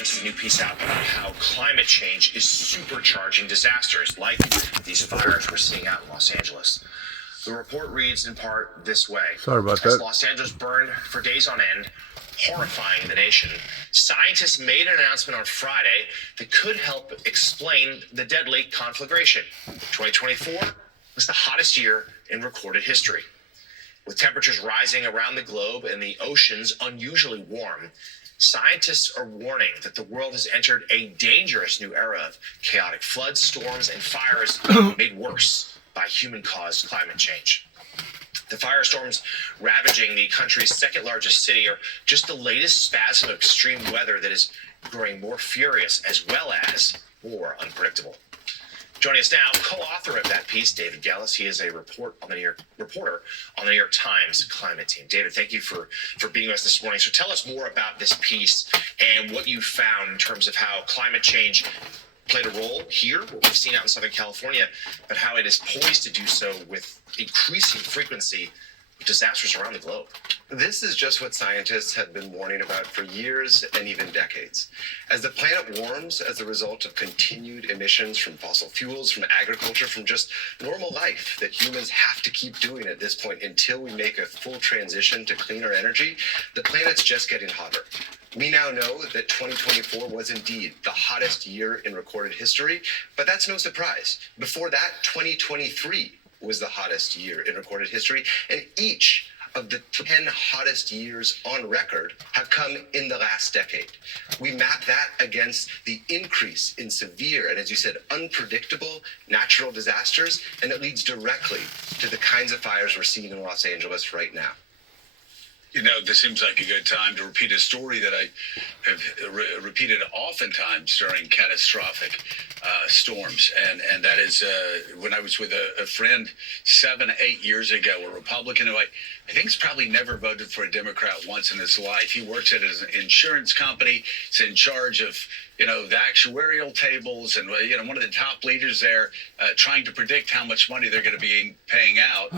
Times has a new piece out about how climate change is supercharging disasters like these fires we're seeing out in Los Angeles. The report reads in part this way. Sorry about As that. Los Angeles burned for days on end, horrifying the nation, scientists made an announcement on Friday that could help explain the deadly conflagration. 2024 was the hottest year in recorded history. With temperatures rising around the globe and the oceans unusually warm, scientists are warning that the world has entered a dangerous new era of chaotic floods, storms, and fires made worse by human-caused climate change. The firestorms ravaging the country's second largest city are just the latest spasm of extreme weather that is growing more furious as well as more unpredictable. Joining us now, co-author of that piece, David Gelles. He is a reporter on the New York Times climate team. David, thank you for being with us this morning. So tell us more about this piece and what you found in terms of how climate change played a role here, what we've seen out in Southern California, but how it is poised to do so with increasing frequency with disasters around the globe. This is just what scientists have been warning about for years and even decades. As the planet warms as a result of continued emissions from fossil fuels, from agriculture, from just normal life that humans have to keep doing at this point until we make a full transition to cleaner energy, the planet's just getting hotter. We now know that 2024 was indeed the hottest year in recorded history, but that's no surprise. Before that, 2023 was the hottest year in recorded history, and each of the 10 hottest years on record have come in the last decade. We map that against the increase in severe and, as you said, unpredictable natural disasters, and it leads directly to the kinds of fires we're seeing in Los Angeles right now. You know, this seems like a good time to repeat a story that I have repeated oftentimes during catastrophic storms. And that is when I was with a friend 7-8 years ago, a Republican who I think has probably never voted for a Democrat once in his life. He works at an insurance company. He's in charge of, the actuarial tables and, one of the top leaders there trying to predict how much money they're going to be paying out.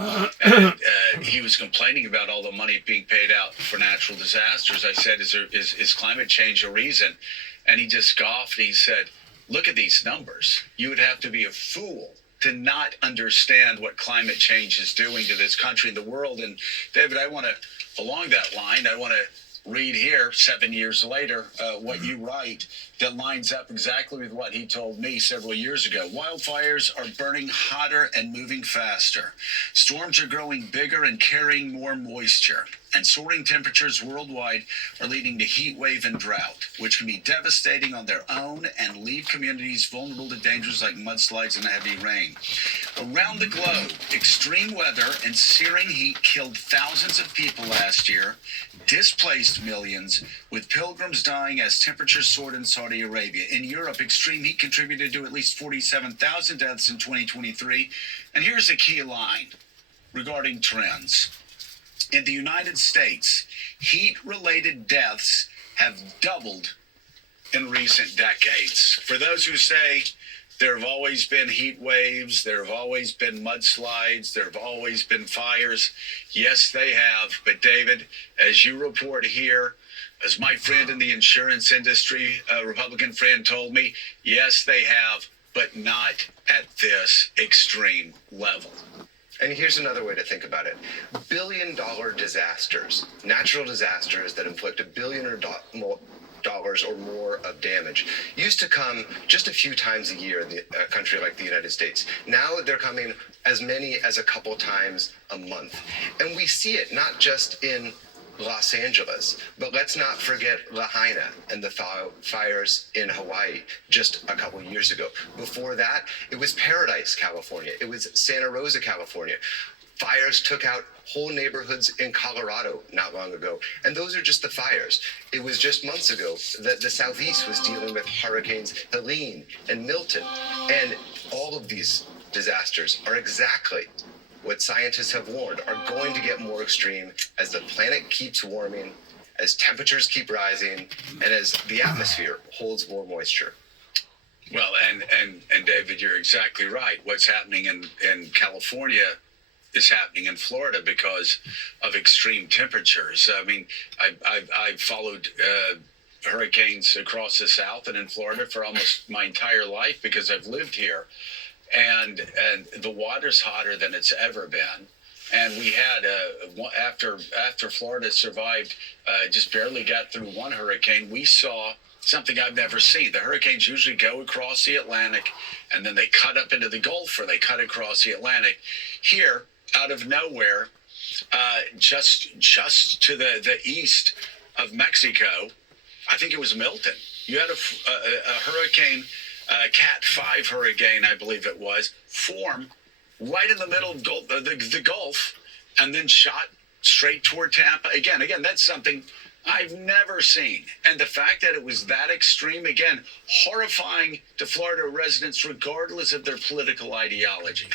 And he was complaining about all the money being paid out for natural disasters. I said, is climate change a reason? And he just scoffed. He said, look at these numbers. You would have to be a fool to not understand what climate change is doing to this country and the world. And David, along that line, I want to read here 7 years later what you write that lines up exactly with what he told me several years ago. Wildfires are burning hotter and moving faster. Storms are growing bigger and carrying more moisture. And soaring temperatures worldwide are leading to heat wave and drought, which can be devastating on their own and leave communities vulnerable to dangers like mudslides and heavy rain. Around the globe, extreme weather and searing heat killed thousands of people last year, displaced millions, with pilgrims dying as temperatures soared in Saudi Arabia. In Europe, extreme heat contributed to at least 47,000 deaths in 2023. And here's a key line regarding trends. In the United States, heat-related deaths have doubled in recent decades. For those who say there have always been heat waves, there have always been mudslides, there have always been fires, yes, they have. But David, as you report here, as my friend in the insurance industry, a Republican friend told me, yes, they have, but not at this extreme level. And here's another way to think about it. Billion-dollar disasters, natural disasters that inflict $1 billion or more of damage, used to come just a few times a year in a country like the United States. Now they're coming as many as a couple times a month. And we see it not just in Los Angeles, but let's not forget Lahaina and the fires in Hawaii just a couple years ago. Before that, it was Paradise, California. It was Santa Rosa, California. Fires took out whole neighborhoods in Colorado not long ago. And those are just the fires. It was just months ago that the Southeast was dealing with hurricanes Helene and Milton. And all of these disasters are exactly what scientists have warned are going to get more extreme as the planet keeps warming, as temperatures keep rising, and as the atmosphere holds more moisture. Well, and David, you're exactly right. What's happening in California is happening in Florida because of extreme temperatures. I mean, I followed hurricanes across the South and in Florida for almost my entire life because I've lived here, and the water's hotter than it's ever been. And we had after Florida survived, just barely got through one hurricane, we saw something I've never seen. The hurricanes usually go across the Atlantic, and then they cut up into the Gulf, or they cut across the Atlantic. Here, out of nowhere, just to the east of Mexico, I think it was Milton. You had a hurricane, Cat 5 hurricane, I believe it was, form right in the middle of the Gulf, and then shot straight toward Tampa. Again, that's something I've never seen. And the fact that it was that extreme, again, horrifying to Florida residents regardless of their political ideology.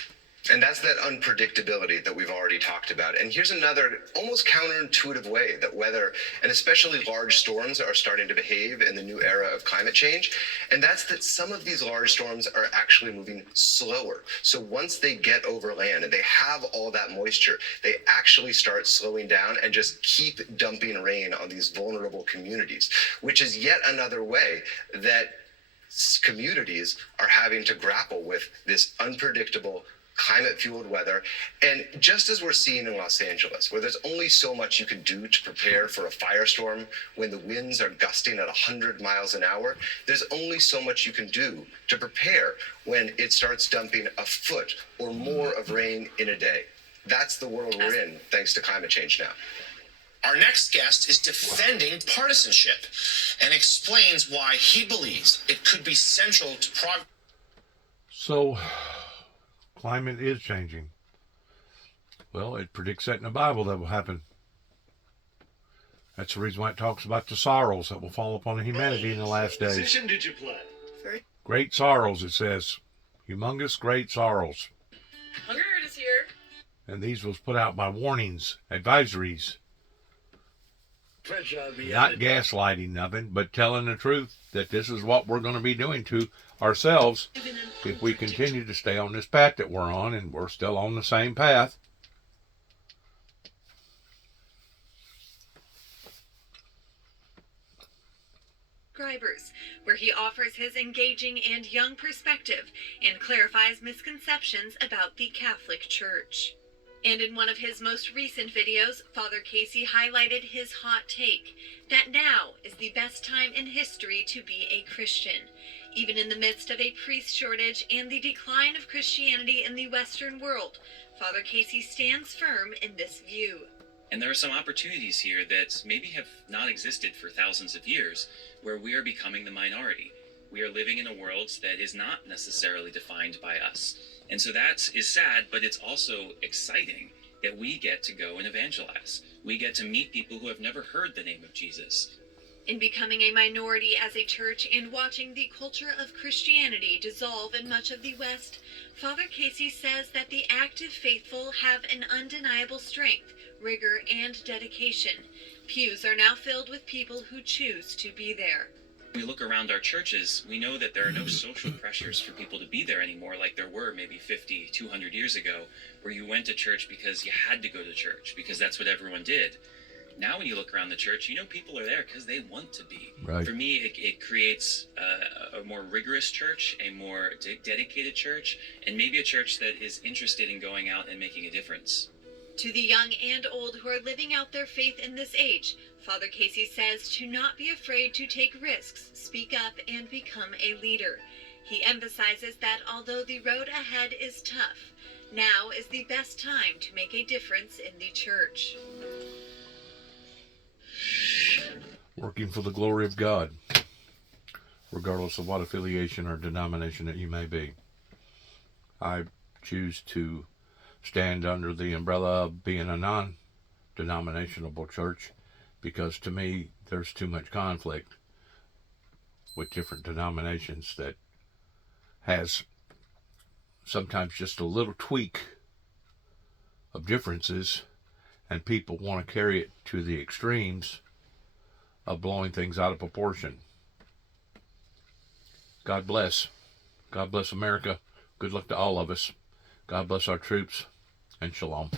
And that's that unpredictability that we've already talked about. And here's another almost counterintuitive way that weather, and especially large storms, are starting to behave in the new era of climate change. And that's that some of these large storms are actually moving slower. So once they get over land and they have all that moisture, they actually start slowing down and just keep dumping rain on these vulnerable communities, which is yet another way that communities are having to grapple with this unpredictable climate-fueled weather. And just as we're seeing in Los Angeles, where there's only so much you can do to prepare for a firestorm when the winds are gusting at 100 miles an hour, there's only so much you can do to prepare when it starts dumping a foot or more of rain in a day. That's the world we're in, thanks to climate change now. Our next guest is defending partisanship and explains why he believes it could be central to progress. So, climate is changing. Well, it predicts that in the Bible that will happen. That's the reason why it talks about the sorrows that will fall upon humanity in the last days. What position did you play? Great sorrows, it says. Humongous great sorrows. Hunger is here. And these was put out by warnings, advisories. Not gaslighting nothing, but telling the truth that this is what we're going to be doing to ourselves if we continue to stay on this path that we're on, and we're still on the same path. Subscribers, where he offers his engaging and young perspective and clarifies misconceptions about the Catholic Church. And in one of his most recent videos, Father Casey highlighted his hot take that now is the best time in history to be a Christian. Even in the midst of a priest shortage and the decline of Christianity in the Western world, Father Casey stands firm in this view. And there are some opportunities here that maybe have not existed for thousands of years, where we are becoming the minority. We are living in a world that is not necessarily defined by us. And so that is sad, but it's also exciting that we get to go and evangelize. We get to meet people who have never heard the name of Jesus. In becoming a minority as a church and watching the culture of Christianity dissolve in much of the West, Father Casey says that the active faithful have an undeniable strength, rigor, and dedication. Pews are now filled with people who choose to be there. When we look around our churches, we know that there are no social pressures for people to be there anymore like there were maybe 50, 200 years ago, where you went to church because you had to go to church, because that's what everyone did. Now when you look around the church, you know people are there because they want to be. Right. For me, it creates a more rigorous church, a more dedicated church, and maybe a church that is interested in going out and making a difference. To the young and old who are living out their faith in this age, Father Casey says to not be afraid to take risks, speak up, and become a leader. He emphasizes that although the road ahead is tough, now is the best time to make a difference in the church. Working for the glory of God, regardless of what affiliation or denomination that you may be. I choose to stand under the umbrella of being a non-denominational church, because to me there's too much conflict with different denominations that has sometimes just a little tweak of differences, and people want to carry it to the extremes of blowing things out of proportion. God bless. God bless America. Good luck to all of us. God bless our troops, and shalom.